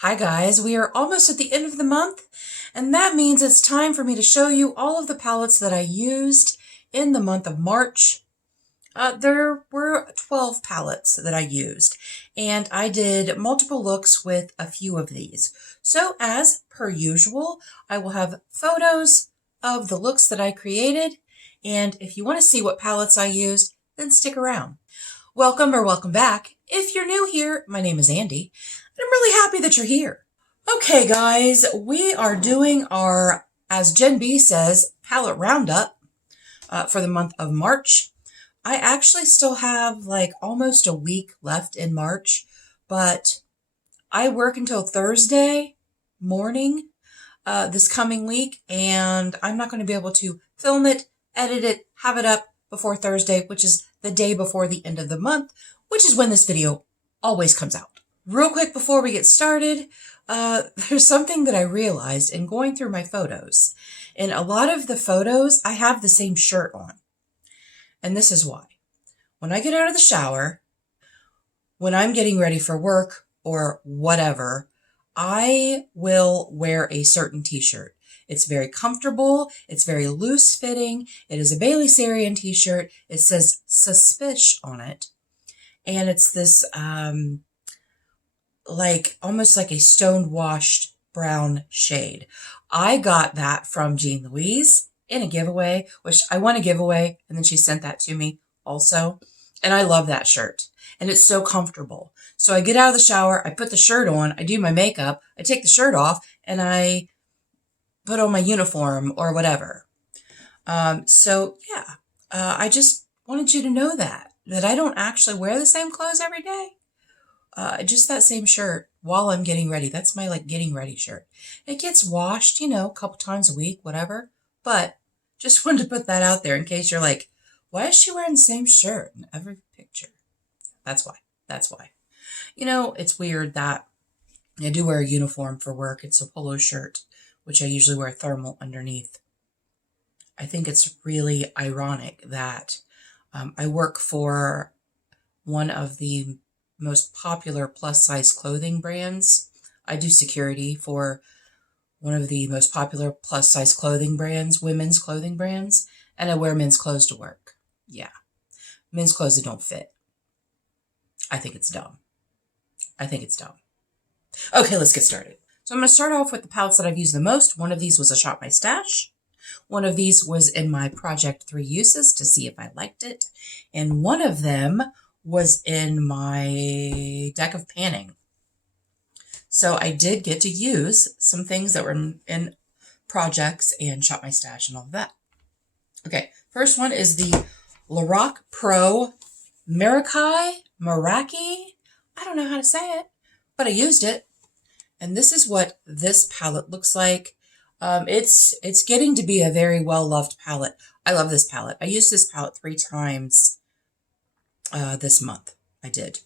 Hi guys, we are almost at the end of the month, and that means it's time for me to show you all of the palettes that I used in the month of March. There were 12 palettes that I used, and I did multiple looks with a few of these. So as per usual, I will have photos of the looks that I created, and if you want to see what palettes I used, then stick around. Welcome or welcome back. If you're new here, my name is Andi. I'm really happy that you're here. Okay, guys, we are doing our, as Gen B says, palette roundup for the month of March. I actually still have like almost a week left in March, but I work until Thursday morning this coming week, and I'm not going to be able to film it, edit it, have it up before Thursday, which is the day before the end of the month, which is when this video always comes out. Real quick before we get started, there's something that I realized in going through my photos. In a lot of the photos, I have the same shirt on. And this is why. When I get out of the shower, when I'm getting ready for work or whatever, I will wear a certain t-shirt. It's very comfortable. It's very loose fitting. It is a Bailey Sarian t-shirt. It says Suspicious on it. And it's this, like almost like a stone washed brown shade. I got that from Jean Louise in a giveaway, which I won a giveaway, and then she sent that to me also. And I love that shirt. And it's so comfortable. So I get out of the shower, I put the shirt on, I do my makeup, I take the shirt off, and I put on my uniform or whatever. So yeah, I just wanted you to know that I don't actually wear the same clothes every day. Just that same shirt while I'm getting ready. That's my like getting ready shirt. It gets washed, you know, a couple times a week, whatever. But just wanted to put that out there in case you're like, why is she wearing the same shirt in every picture? That's why. That's why. You know, it's weird that I do wear a uniform for work. It's a polo shirt, which I usually wear thermal underneath. I think it's really ironic that I work for one of the most popular plus size clothing brands. I do security for one of the most popular plus size clothing brands, women's clothing brands, and I wear men's clothes to work. Yeah. Men's clothes that don't fit. I think it's dumb. I think it's dumb. Okay, let's get started. So I'm going to start off with the palettes that I've used the most. One of these was a Shop My Stash. One of these was in my Project 3 Uses to see if I liked it. And one of them was in my deck of panning. So I did get to use some things that were in projects and Shop My Stash and all of that. Okay, first one is the Lorac Pro Meraki. I don't know how to say it, but I used it. And this is what this palette looks like. It's getting to be a very well-loved palette. I love this palette. I used this palette 3 times this month. I did.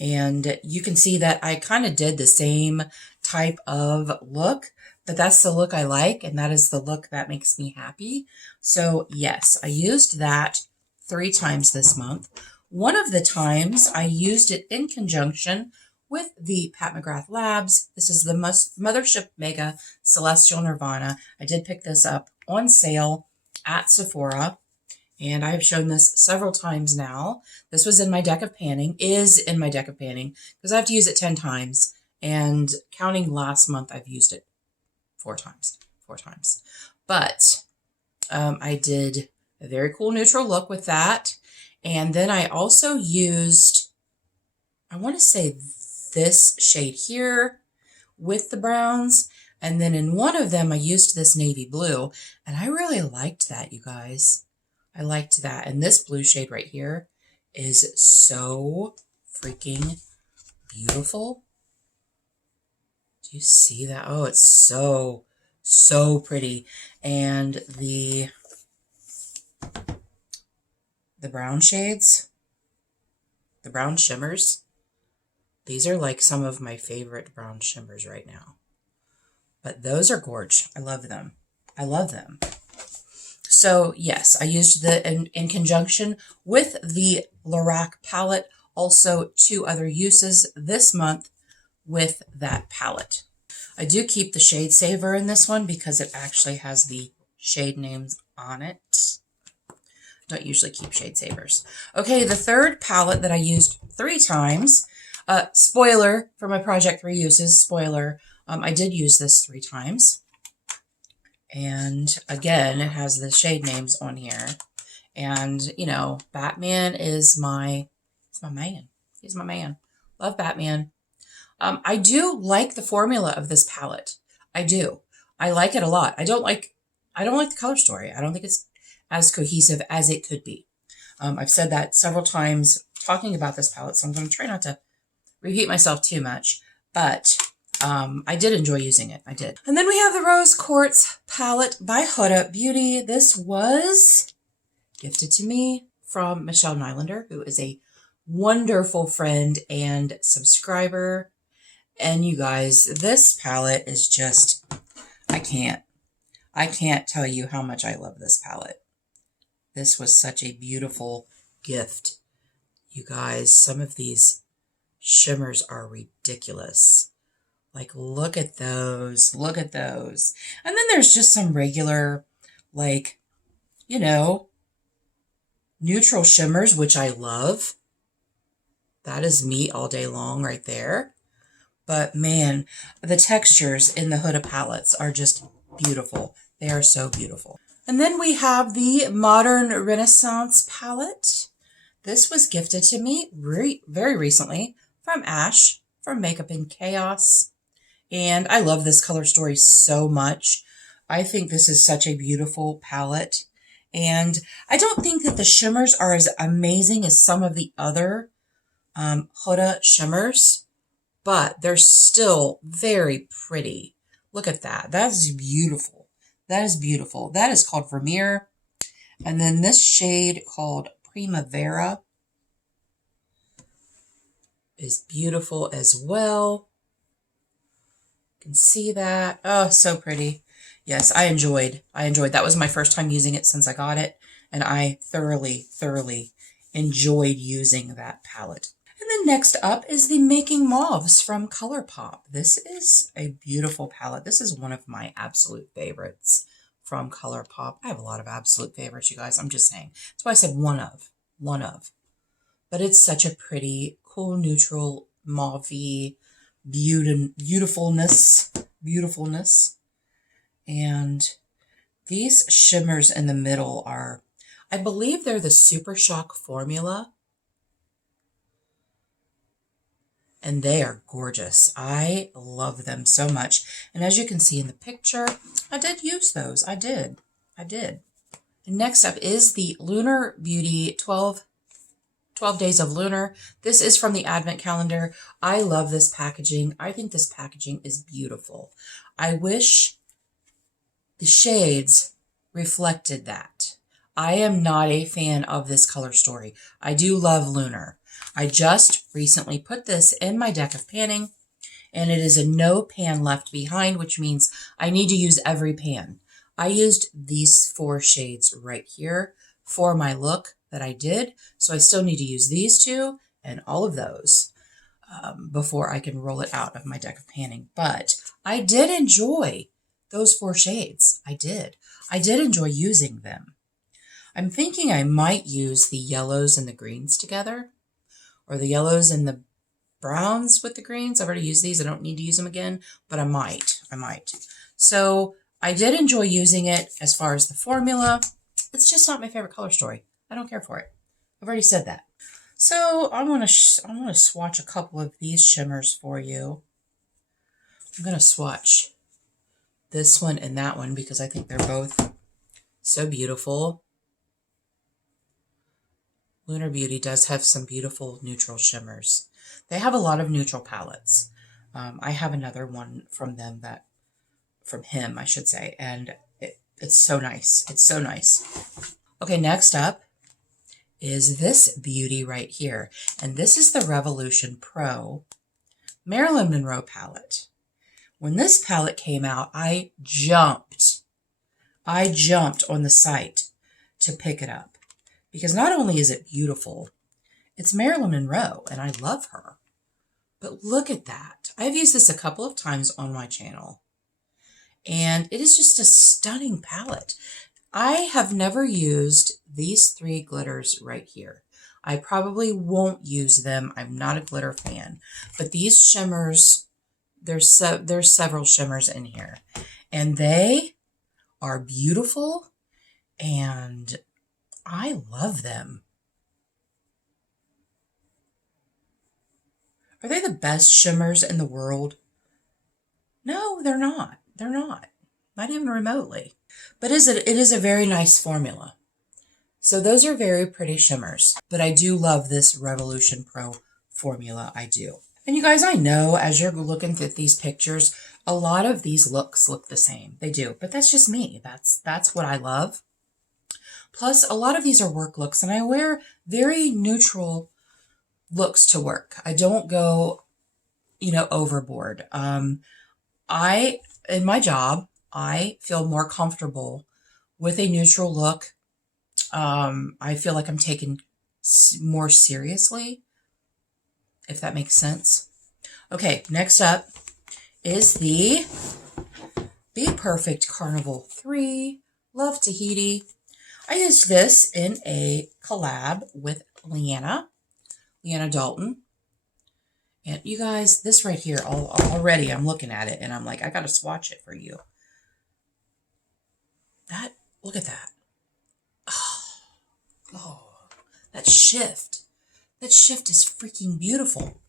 And you can see that I kind of did the same type of look, but that's the look I like, and that is the look that makes me happy. So yes, I used that 3 times this month. One of the times I used it in conjunction with the Pat McGrath Labs. This is the Mothership Mega Celestial Nirvana. I did pick this up on sale at Sephora, and I've shown this several times now. This was in my deck of panning, is in my deck of panning, because I have to use it 10 times, and counting last month, I've used it 4 times. But I did a very cool neutral look with that, and then I also used, I want to say this shade here with the browns, and then in one of them I used this navy blue, and I really liked that, you guys. I liked that, and this blue shade right here is so freaking beautiful. Do you see that? Oh, it's so pretty. And the brown shades, the brown shimmers, these are like some of my favorite brown shimmers right now. But those are gorgeous. I love them. I love them. So yes, I used the in conjunction with the Lorac palette. Also 2 other uses this month with that palette. I do keep the shade saver in this one because it actually has the shade names on it. Don't usually keep shade savers. Okay, the third palette that I used 3 times. Spoiler for my project reuses, spoiler. I did use this 3 times. And again, it has the shade names on here. And, you know, Batman is my man. He's my man. Love Batman. I do like the formula of this palette. I do. I like it a lot. I don't like the color story. I don't think it's as cohesive as it could be. I've said that several times talking about this palette, so I'm going to try not to repeat myself too much. But I did enjoy using it. I did. And then we have the Rose Quartz palette by Huda Beauty. This was gifted to me from Michelle Nylander, who is a wonderful friend and subscriber. And you guys, this palette is just, I can't tell you how much I love this palette. This was such a beautiful gift. You guys, some of these shimmers are ridiculous. Like, look at those. Look at those. And then there's just some regular, like, you know, neutral shimmers, which I love. That is me all day long right there. But man, the textures in the Huda palettes are just beautiful. They are so beautiful. And then we have the Modern Renaissance palette. This was gifted to me very recently from Ash from Makeup in Chaos. And I love this color story so much. I think this is such a beautiful palette. And I don't think that the shimmers are as amazing as some of the other Huda shimmers, but they're still very pretty. Look at that. That is beautiful. That is beautiful. That is called Vermeer. And then this shade called Primavera is beautiful as well. You can see that. Oh, so pretty. Yes, I enjoyed. That was my first time using it since I got it. And I thoroughly enjoyed using that palette. And then next up is the Making Mauves from ColourPop. This is a beautiful palette. This is one of my absolute favorites from ColourPop. I have a lot of absolute favorites, you guys. I'm just saying. That's why I said one of. But it's such a pretty, cool, neutral, mauve-y beautifulness. And these shimmers in the middle are, I believe they're the Super Shock formula. And they are gorgeous. I love them so much. And as you can see in the picture, I did use those. I did. And next up is the Lunar Beauty 12 Days of Lunar. This is from the Advent Calendar. I love this packaging. I think this packaging is beautiful. I wish the shades reflected that. I am not a fan of this color story. I do love Lunar. I just recently put this in my deck of panning, and it is a no pan left behind, which means I need to use every pan. I used these 4 shades right here for my look that I did, so I still need to use these 2 and all of those before I can roll it out of my deck of panning. But I did enjoy those 4 shades. I did enjoy using them. I'm thinking I might use the yellows and the greens together, or the yellows and the browns with the greens. I've already used these. I don't need to use them again, but I might. So I did enjoy using it as far as the formula. It's just not my favorite color story. I don't care for it. I've already said that. So I want to swatch a couple of these shimmers for you. I'm going to swatch this one and that one because I think they're both so beautiful. Lunar Beauty does have some beautiful neutral shimmers. They have a lot of neutral palettes. I have another one from them from him, I should say, and it's so nice. It's so nice. Okay, next up is this beauty right here, and this is the Revolution Pro Marilyn Monroe palette. When this palette came out, I jumped on the site to pick it up. Because not only is it beautiful, it's Marilyn Monroe, and I love her. But look at that. I've used this a couple of times on my channel, and it is just a stunning palette. I have never used these 3 glitters right here. I probably won't use them. I'm not a glitter fan, but these shimmers, there's several shimmers in here, and they are beautiful, and I love them. Are they the best shimmers in the world? No, they're not. They're not. Not even remotely. But it is a very nice formula. So those are very pretty shimmers. But I do love this Revolution Pro formula. I do. And you guys, I know as you're looking at these pictures, a lot of these looks look the same. They do. But that's just me. That's what I love. Plus, a lot of these are work looks. And I wear very neutral looks to work. I don't go, overboard. In my job, I feel more comfortable with a neutral look. I feel like I'm taken more seriously, if that makes sense. Okay, next up is the Be Perfect Carnival 3 Love Tahiti. I used this in a collab with Leanna Dalton. And you guys, this right here, already I'm looking at it and I'm like, I got to swatch it for you. Look at that. Oh, that shift. That shift is freaking beautiful.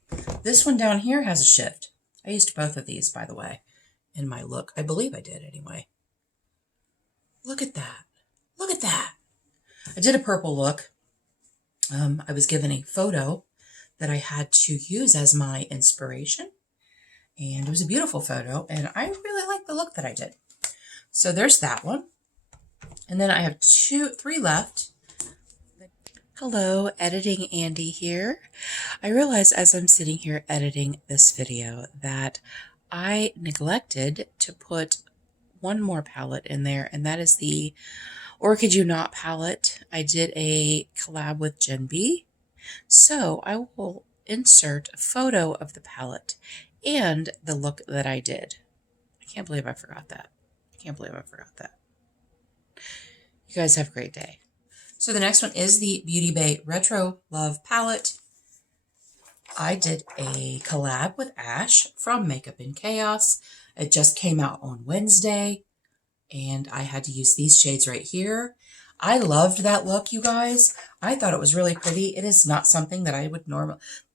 This one down here has a shift. I used both of these, by the way, in my look. I believe I did anyway. Look at that. Look at that. I did a purple look. I was given a photo that I had to use as my inspiration. And it was a beautiful photo. And I really like the look that I did. So there's that one. And then I have 3 left. Hello, Editing Andi here. I realize as I'm sitting here editing this video that I neglected to put one more palette in there, and that is the Orchid You Not palette. I did a collab with Gen B, so I will insert a photo of the palette and the look that I did. I can't believe I forgot that. You guys have a great day. So the next one is the Beauty Bay Retro Love palette. I did a collab with Ash from Makeup in Chaos. It just came out on Wednesday, and I had to use these shades right here. I loved that look, you guys. I thought it was really pretty. It is not something that I would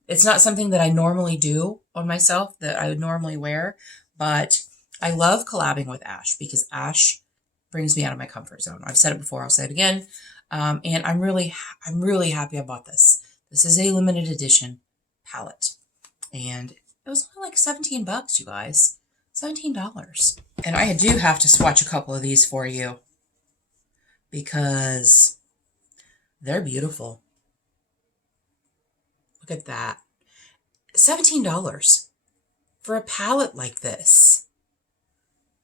it's not something that I normally do on myself, that I would normally wear, but I love collabing with Ash because Ash brings me out of my comfort zone. I've said it before, I'll say it again. And I'm really happy I bought this. This is a limited edition palette. And it was only like 17 bucks, you guys. $17. And I do have to swatch a couple of these for you because they're beautiful. Look at that. $17 for a palette like this.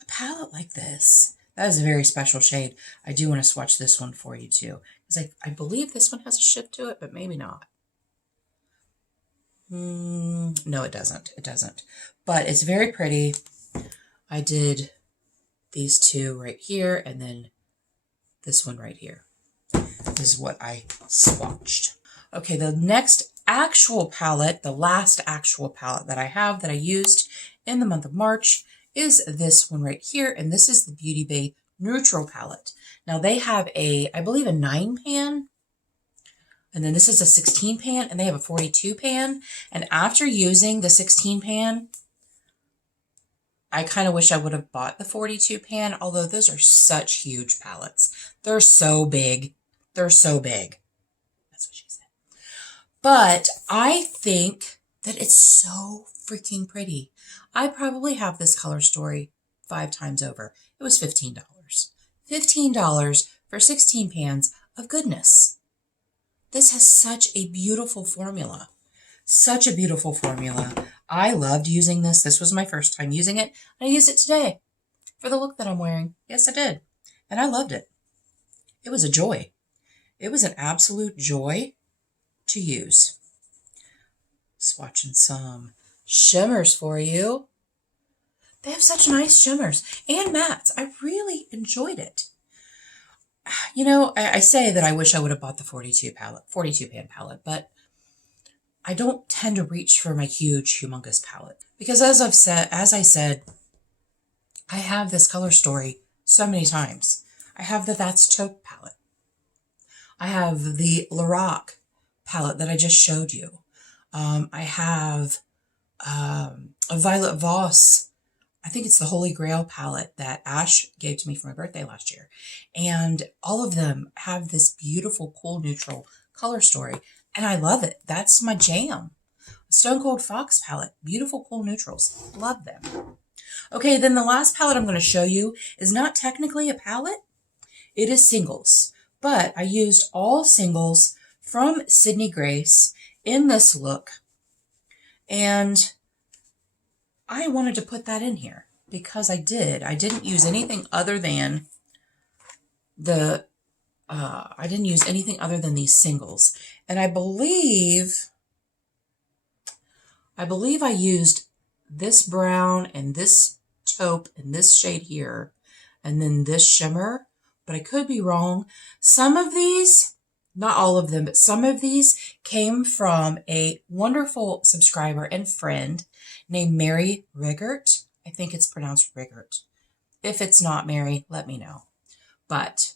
A palette like this. That is a very special shade. I do want to swatch this one for you too, because I believe this one has a shift to it, but maybe not. No, it doesn't. It doesn't. But it's very pretty. I did these 2 right here, and then this one right here. This is what I swatched. Okay, the next actual palette, the last actual palette that I have that I used in the month of March is this one right here, and this is the Beauty Bay Neutral palette. Now they have I believe a 9 pan, and then this is a 16 pan, and they have a 42 pan, and after using the 16 pan, I kind of wish I would have bought the 42 pan, although those are such huge palettes. They're so big. They're so big. That's what she said. But I think that it's so freaking pretty. I probably have this color story 5 times over. It was $15. $15 for 16 pans of goodness. This has such a beautiful formula. Such a beautiful formula. I loved using this. This was my first time using it. And I used it today for the look that I'm wearing. Yes, I did. And I loved it. It was a joy. It was an absolute joy to use. Swatching some shimmers for you. They have such nice shimmers and mattes. I really enjoyed it. You know, I say that I wish I would have bought the 42 pan palette, but I don't tend to reach for my huge, humongous palette. Because as I said, I have this color story so many times. I have the That's Taupe palette. I have the Lorac palette that I just showed you. I have a Violet Voss, I think it's the Holy Grail palette that Ash gave to me for my birthday last year. And all of them have this beautiful, cool, neutral color story. And I love it. That's my jam. Stone Cold Fox palette. Beautiful, cool neutrals. Love them. Okay, then the last palette I'm going to show you is not technically a palette. It is singles. But I used all singles from Sydney Grace in this look. And I wanted to put that in here because I did. I didn't use anything other than these singles. And I believe I used this brown and this taupe and this shade here and then this shimmer, but I could be wrong. Some of these, not all of them, but some of these came from a wonderful subscriber and friend named Mary Riggert. I think it's pronounced Riggert. If it's not Mary, let me know. But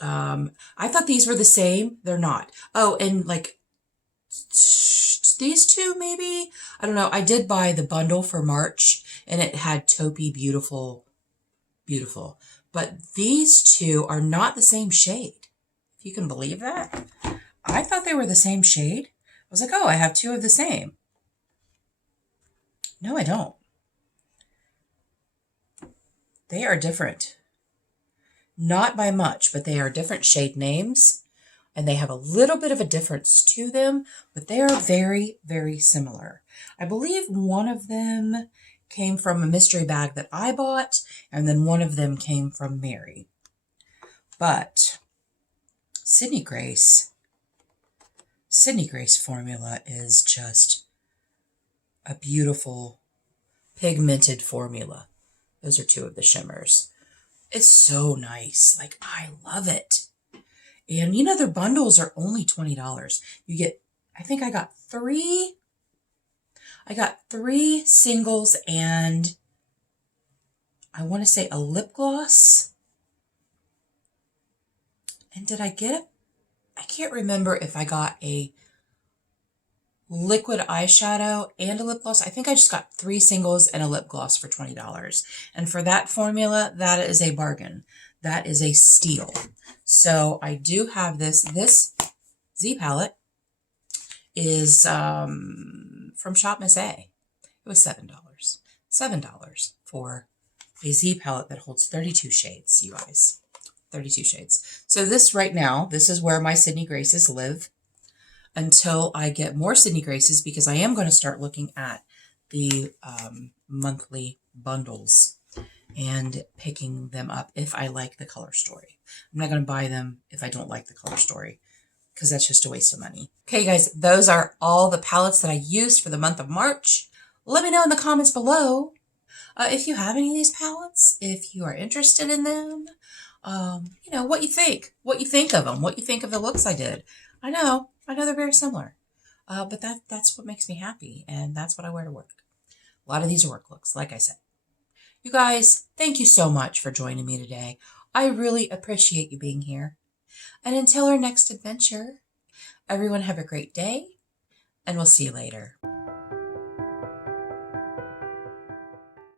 I thought these were the same. They're not. Oh, and like these two maybe? I don't know. I did buy the bundle for March and it had taupey, beautiful, beautiful. But these two are not the same shade. If you can believe that. I thought they were the same shade. I was like, oh, I have two of the same. No, I don't. They are different. Not by much, but they are different shade names. And they have a little bit of a difference to them, but they are very, very similar. I believe one of them came from a mystery bag that I bought, and then one of them came from Mary. But Sydney Grace formula is just a beautiful pigmented formula. Those are two of the shimmers. It's so nice. Like, I love it. And you know, their bundles are only $20. You get, I think I got three singles and I want to say a lip gloss. And did I get it? I can't remember if I got a liquid eyeshadow and a lip gloss. I think I just got 3 singles and a lip gloss for $20. And for that formula, that is a bargain. That is a steal. So I do have this. This Z palette is from Shop Miss A. It was $7. $7 for a Z palette that holds 32 shades, you guys. 32 shades. So this right now, this is where my Sydney Graces live until I get more Sydney Graces, because I am going to start looking at the monthly bundles and picking them up if I like the color story. I'm not going to buy them if I don't like the color story, because that's just a waste of money. Okay, guys, those are all the palettes that I used for the month of March. Let me know in the comments below if you have any of these palettes, if you are interested in them, you know, what you think of them, what you think of the looks I did. I know they're very similar, but that's what makes me happy, and that's what I wear to work. A lot of these are work looks, like I said. You guys, thank you so much for joining me today. I really appreciate you being here. And until our next adventure, everyone have a great day, and we'll see you later.